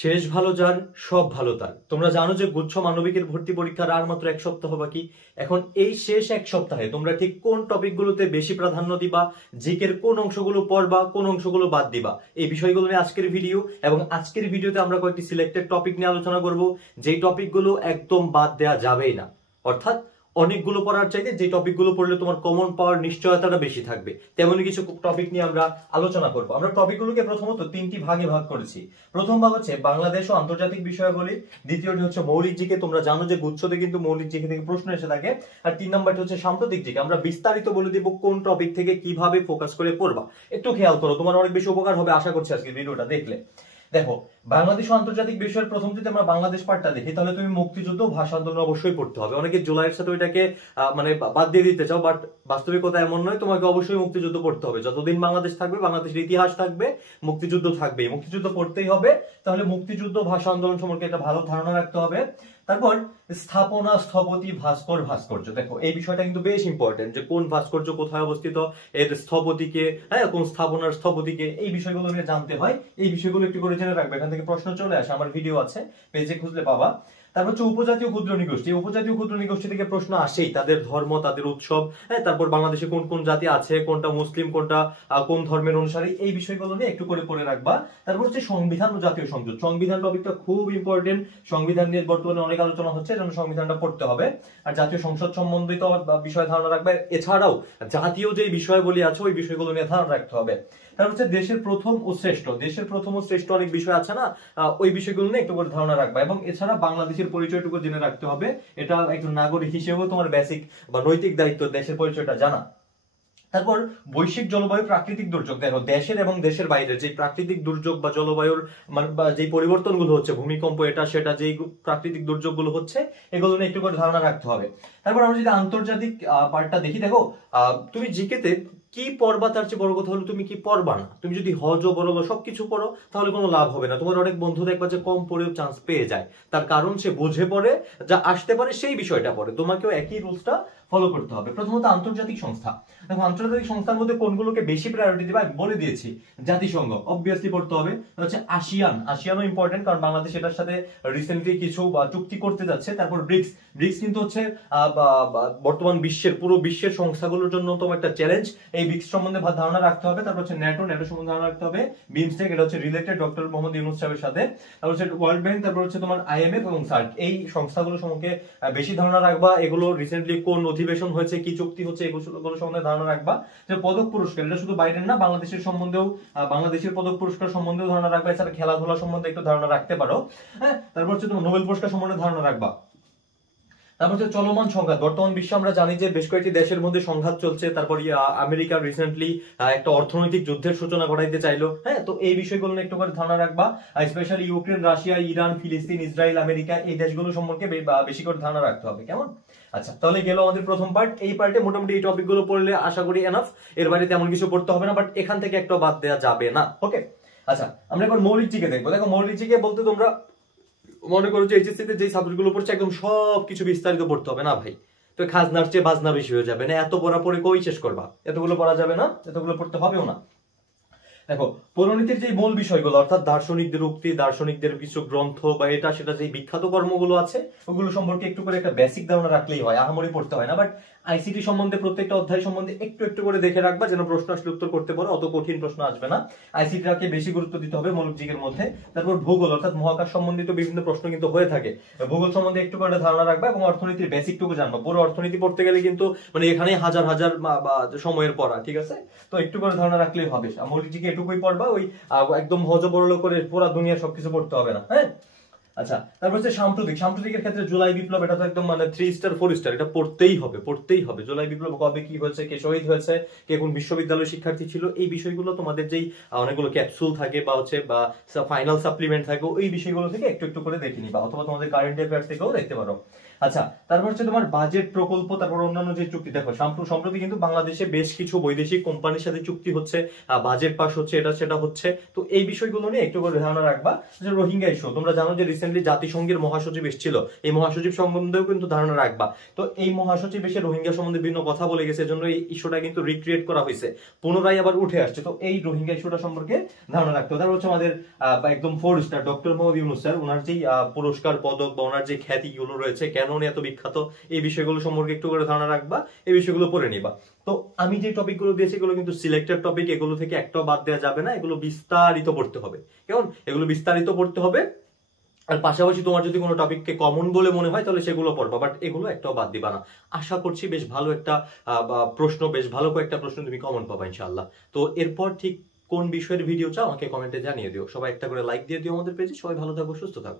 শেষ ভালো যার সব ভালো তার। তোমরা জানো যে গুচ্ছ মানবিকের ভর্তি পরীক্ষার আর মাত্র এক সপ্তাহ বাকি। এখন এই শেষ এক সপ্তাহে তোমরা ঠিক কোন টপিকগুলোতে বেশি প্রাধান্য দিবা, জিকের কোন অংশগুলো পড়বা, কোন অংশগুলো বাদ দিবা, এই বিষয়গুলো নিয়ে আজকের ভিডিও। এবং আজকের ভিডিওতে আমরা কয়েকটি সিলেক্টেড টপিক নিয়ে আলোচনা করব, যেই টপিকগুলো একদম বাদ দেওয়া যাবেই না। অর্থাৎ অনেকগুলো পড়ার চাইতে যে টপিকগুলো পড়লে তোমার কমন পাওয়ার নিশ্চয়তাটা বেশি থাকবে, তেমনই কিছু টপিক নিয়ে আমরা আলোচনা করব। আমরা টপিকগুলোকে প্রথমত তিনটি ভাগে ভাগ করেছি। প্রথম ভাগ হচ্ছে বাংলাদেশ ও আন্তর্জাতিক বিষয়াবলী, দ্বিতীয়টি হচ্ছে মৌলিক জিকে, তোমরা জানো যে গুচ্ছতে কিন্তু মৌলিক জিকে থেকে প্রশ্ন এসে থাকে, আর তিন নম্বরটি হচ্ছে সাম্প্রতিক জিকে। আমরা বিস্তারিত বলে দিব কোন টপিক থেকে কিভাবে ফোকাস করে পড়বা। একটু খেয়াল করো, তোমার অনেক বেশি উপকার হবে আশা করছি আজকে ভিডিওটা দেখলে। দেখো, বাংলাদেশ ও আন্তর্জাতিক বিষয়ের প্রথম যদি আমরা বাংলাদেশ পার্টটা দেখি, তাহলে তুমি মুক্তিযুদ্ধ ভাষা আন্দোলন অবশ্যই পড়তে হবে। অনেকে জুলাইয়ের সাথে ওইটাকে মানে বাদ দিয়ে দিতে চাও, বাট বাস্তবিকতা এমন নয়, তোমাকে অবশ্যই মুক্তিযুদ্ধ পড়তে হবে। যতদিন বাংলাদেশ থাকবে, বাংলাদেশের ইতিহাস থাকবে, মুক্তিযুদ্ধ থাকবেই, মুক্তিযুদ্ধ পড়তেই হবে। তাহলে মুক্তিযুদ্ধ ভাষা আন্দোলন সম্পর্কে একটা ভালো ধারণা রাখতে হবে। তারপর স্থাপনা, স্থপতি, ভাস্কর, ভাস্কর্য। দেখো, এই বিষয়টা কিন্তু বেশ ইম্পর্টেন্ট, যে কোন ভাস্কর্য কোথায় অবস্থিত, এর স্থপতিকে, হ্যাঁ, কোন স্থাপনার স্থপতিকে, এই বিষয়গুলো নিয়ে জানতে হয়। এই বিষয়গুলো একটু করে জেনে রাখবে, এখান থেকে প্রশ্ন চলে আসে, আমার ভিডিও আছে, পেজে খুঁজলে পাবা। তারপর হচ্ছে উপজাতীয় ক্ষুদ্র নিগোষ্ঠী। উপজাতীয় ক্ষুদ্র নিগোষ্ঠী থেকে প্রশ্ন আসেই, তাদের ধর্ম, তাদের উৎসব, হ্যাঁ, তারপর বাংলাদেশে কোন কোন জাতি আছে, কোনটা মুসলিম, কোনটা কোন ধর্মের অনুসারী, এই বিষয়গুলো নিয়ে একটু করে পড়ে রাখবা। তারপর হচ্ছে সংবিধান ও জাতীয় সংসদ। সংবিধান টপিকটা খুব ইম্পর্টেন্ট, সংবিধান নিয়ে বর্তমানে অনেক আলোচনা হচ্ছে, যেন সংবিধানটা পড়তে হবে। আর জাতীয় সংসদ সম্বন্ধিত বিষয় ধারণা রাখবে। এছাড়াও জাতীয় যে বিষয়গুলি আছে ওই বিষয়গুলো নিয়ে ধারণা রাখতে হবে। তারপর হচ্ছে দেশের প্রথম ও শ্রেষ্ঠ। দেশের প্রথম ও শ্রেষ্ঠ অনেক বিষয় আছে না, ওই বিষয়গুলো নিয়ে একটু করে ধারণা রাখবা। এবং এছাড়া বাংলাদেশের পরিচয়টুকু জেনে রাখতে হবে। এটা একজন নাগরিক হিসেবেও তোমার বেসিক বা নৈতিক দায়িত্ব দেশের পরিচয়টা জানা। তারপর বৈশ্বিক জলবায়ু, প্রাকৃতিক দুর্যোগ। দেখো, দেশের এবং দেশের বাইরের যে প্রাকৃতিক দুর্যোগ বা জলবায়ুর যে পরিবর্তনগুলো হচ্ছে, ভূমিকম্প, এটা সেটা, যে প্রাকৃতিক দুর্যোগগুলো হচ্ছে, এগুলো নিয়ে একটু করে ধারণা রাখতে হবে। তারপর আমরা যদি আন্তর্জাতিক পার্টটা দেখি, দেখো তুমি জিকেতে কি পড়বা তার চেয়ে বড় কথা হলো তুমি কি পড়বা না। তুমি যদি হজ বড় সবকিছু পড়ো, তাহলে কোনো লাভ হবে না। তোমার অনেক বন্ধু দেখবা যে কম পড়েও চান্স পেয়ে যায়, তার কারণ সে বুঝে পড়ে, যা আসতে পারে সেই বিষয়টা পড়ে। তোমাকেও একই রুলসটা ফলো করতে হবে। প্রথমত আন্তর্জাতিক সংস্থা। দেখো, আন্তর্জাতিক সংস্থার মধ্যে কোনগুলোকে বেশি প্রায়োরিটি দিবা বলে দিয়েছি। জাতিসংঘ অবভিয়াসলি পড়তে হবে। হচ্ছে আসিয়ান, আসিয়ানও ইম্পর্টেন্ট, কারণ বাংলাদেশ এটার সাথে রিসেন্টলি কিছু চুক্তি করতে যাচ্ছে। তারপর ব্রিক্স। ব্রিক্স কিন্তু হচ্ছে বর্তমান বিশ্বের, পুরো বিশ্বের সংস্থাগুলোর জন্য তোমার একটা চ্যালেঞ্জ, এই ব্রিক্স সম্বন্ধে ধারণা রাখতে হবে। তারপর হচ্ছে ন্যাটো, ন্যাটো সম্বন্ধে ধারণা রাখতে হবে। বিমস্টেক, এটা হচ্ছে রিলেটেড ডক্টর মোহাম্মদ ইউনূস সাহেবের সাথে। তারপর হচ্ছে ওয়ার্ল্ড ব্যাংক, তারপর হচ্ছে তোমার আইএমএফ এবং সার্ক, এই সংস্থাগুলো সম্পর্কে বেশি ধারণা রাখবা। এগুলো রিসেন্টলি কোন অধিবেশন হয়েছে, কি চুক্তি হচ্ছে, এগুলো সম্বন্ধে ধারণা রাখবা। যে পদক পুরস্কার, এটা শুধু বাইরের না, বাংলাদেশের সম্বন্ধেও, বাংলাদেশের পদক পুরস্কার সম্বন্ধেও ধারণা রাখবা। এছাড়া খেলাধুলা সম্বন্ধে একটু ধারণা রাখতে পারো। হ্যাঁ, তারপর হচ্ছে তোমার নোবেল পুরস্কার সম্বন্ধে ধারণা রাখবা। তারপর হচ্ছে চলমান সংঘাত। বর্তমান বিশ্বে আমরা জানি যে বেশ কয়েকটি দেশের মধ্যে সংঘাত চলছে। তারপর আমেরিকা রিসেন্টলি একটা অর্থনৈতিক যুদ্ধের সূচনা ঘটাইতে চাইলো। হ্যাঁ, তো এই বিষয়গুলো নিয়ে একটু করে ধারণা রাখবা। স্পেশালি ইউক্রেন, রাশিয়া, ইরান, ফিলিস্তিন, ইসরায়েল, আমেরিকা, এই দেশগুলো সম্পর্কে বেশি করে ধারণা রাখতে হবে। কেমন? আচ্ছা, তাহলে গেল আমাদের প্রথম পার্ট। এই পার্টে মোটামুটি এই টপিকগুলো পড়লে আশা করি এনাফ, এর বাইরে তেমন কিছু পড়তে হবে না, বাট এখান থেকে একটা বাদ দেওয়া যাবে না। ওকে, আচ্ছা, আমরা এবার মৌলিক জিকে দেখবো। দেখো, মৌলিক জিকে বলতে তোমরা মনে করো যে এইচএসসি তে যে সাবজেক্টগুলো পড়ছে একদম সবকিছু বিস্তারিত পড়তে হবে না ভাই। তো খাজনার চেয়ে বাজনা বেশি হয়ে যাবে না, এত পড়া পড়ে কই শেষ করবা? এতগুলো পড়া যাবে না, এতগুলো পড়তে হবেও না। দেখো, পৌরনীতির যে মূল বিষয়গুলো, অর্থাৎ দার্শনিকদের উক্তি, দার্শনিকদের কিছু গ্রন্থ বা এটা সেটা যে বিখ্যাত কর্মগুলো আছে, ওগুলো সম্পর্কে একটু করে একটা বেসিক ধারণা রাখলেই হয়, আহামরি পড়তে হয় না। বাট আইসিটি সম্বন্ধে প্রত্যেকটা অধ্যায় সম্বন্ধে একটু একটু করে দেখে রাখবা, যেন প্রশ্ন আসলে উত্তর করতে পারো, অত কঠিন প্রশ্ন আসবে না। আইসিটিকে বেশি গুরুত্ব দিতে হবে মৌলিক জিকের মধ্যে। তারপর ভূগোল, অর্থাৎ মহাকাশ সম্বন্ধিত বিভিন্ন প্রশ্ন কিন্তু হয়ে থাকে, ভূগোল সম্বন্ধে একটু করে ধারণা রাখবা। এবং অর্থনীতির বেসিকটুকু জানবা। পুরো অর্থনীতি পড়তে গেলে কিন্তু মানে এখানে হাজার হাজার সময়ের পড়া, ঠিক আছে? তো একটু করে ধারণা রাখলেই হবে। মৌলিক জিকে এটুকুই পড়বা, ওই একদম হজবরল করে পুরো দুনিয়া সবকিছু পড়তে হবে না। হ্যাঁ, আচ্ছা, তারপর হচ্ছে সাম্প্রতিক। সাম্প্রতিকের ক্ষেত্রে জুলাই বিপ্লব, এটা তো একদম মানে 3 স্টার 4 স্টার, এটা পড়তেই হবে, পড়তেই হবে। জুলাই বিপ্লব কবে কি হয়েছে, কে শহীদ হয়েছে, কে কোন বিশ্ববিদ্যালয়ের শিক্ষার্থী ছিল, এই বিষয়গুলো তোমাদের যেই অনেকগুলো ক্যাপসুল থাকে বা হচ্ছে বা ফাইনাল সাপ্লিমেন্ট থাকে, ওই বিষয়গুলো থেকে একটু একটু করে দেখে নিবা, অথবা তোমাদের কারেন্ট অ্যাফেয়ার্স থেকেও দেখতে পারো। আচ্ছা, তারপর হচ্ছে তোমার বাজেট, প্রকল্প, তারপর অন্যান্য যে চুক্তি। দেখো, সম্প্রতি কিন্তু বাংলাদেশে বেশ কিছু বৈদেশিক কোম্পানির সাথে চুক্তি হচ্ছে, বাজেট পাস হচ্ছে, এটা সেটা হচ্ছে। তো এই বিষয়গুলো নিয়ে একটু করে ধারণা রাখবা। যে রোহিঙ্গা ইস্যু, তোমরা জানো যে রিসেন্টলি জাতিসংঘের মহাসচিব এসেছিল, এই মহাসচিব সম্বন্ধেও কিন্তু ধারণা রাখবা। তো এই মহাসচিব এসে রোহিঙ্গা সম্বন্ধে বিভিন্ন কথা বলে গেছে, এজন্য এই ইস্যুটা কিন্তু রিক্রিয়েট করা হয়েছে, পুনরায় আবার উঠে আসছে। তো এই রোহিঙ্গা ইস্যুটা সম্পর্কে ধারণা রাখতে হবে। তারপর হচ্ছে আমাদের একদম 4 star doctor Muhammad Yunus sir, ওনার যে পুরস্কার পদক বা ওনার যে খ্যাতিগুলো রয়েছে, কেন উনি এত বিখ্যাত, এই বিষয়গুলো সম্পর্কে একটু করে ধারণা রাখবা, এই বিষয়গুলো পড়ে নিবা। তো আমি যে টপিকগুলো দিয়েছি এগুলো কিন্তু সিলেক্টেড টপিক, এগুলো থেকে একটাও বাদ দেওয়া যাবে না, এগুলো বিস্তারিত পড়তে হবে। কেমন? এগুলো বিস্তারিত পড়তে হবে। আর পাশাপাশি তোমার যদি কোনো টপিককে কমন বলে মনে হয় তাহলে সেগুলো পড়বা, বাট এগুলো একটাও বাদ দিবা না। আশা করছি বেশ ভালো একটা প্রশ্ন, বেশ ভালো কয়েকটা প্রশ্ন তুমি কমন পাবা ইনশাআল্লাহ। তো এরপর ঠিক কোন বিষয়ের ভিডিও চাও আমাকে কমেন্টে জানিয়ে দিও। সবাই একটা করে লাইক দিয়ে দিও আমাদের পেজে। সবাই ভালো থাকো, সুস্থ থাকো।